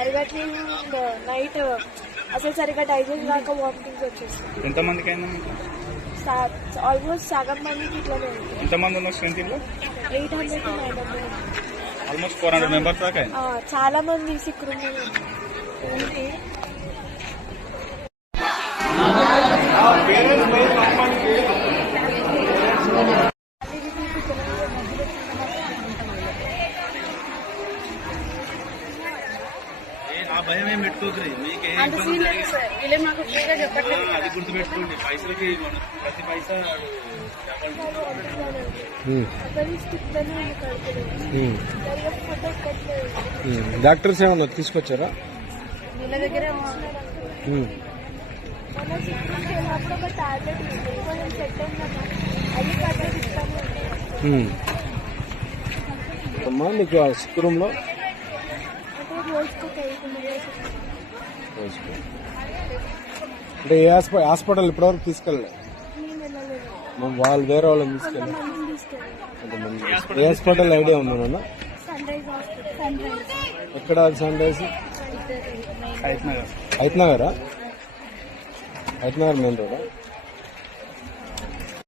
అరగట్లేదు. Night అసలు సరిగ్గా digest కాక వామిటింగ్స్ వచ్చేస్తాయి. ఎంతమందికి అయింది? ఆల్మోస్ట్ సగం మందికి ఇట్లానే. ఎంతమంది ఉన్నారు స్ట్రెంత్? 800 to 900. ఆల్మోస్ట్ 400 మెంబర్స్ దాకా. చాలా మంది సిక్ రూమ్. భయం ఏం పెట్టుకోకరి, మీకు మాకు ఫ్రీగా చెప్పట్లేదు. అది గుర్తుపెట్టుకోండి. పైసలకి ప్రతి పైసా డాక్టర్స్ ఏమన్నా తీసుకొచ్చారా? వీళ్ళ దగ్గరే ఒక టాబ్లెట్ కొంచెం సెట్ అయిందమ్మా, అది టాబ్లెట్ ఇస్తాము. అమ్మా నీకు సిక్ రూమ్ లో అంటే ఏ హాస్పిటల్ ఇప్పటివరకు తీసుకెళ్ళలేదు? వాళ్ళు వేరే వాళ్ళని తీసుకెళ్ళి ఏ హాస్పిటల్ ఐడియా ఉందా? ఎక్కడ sunrise? Hayathnagar main road.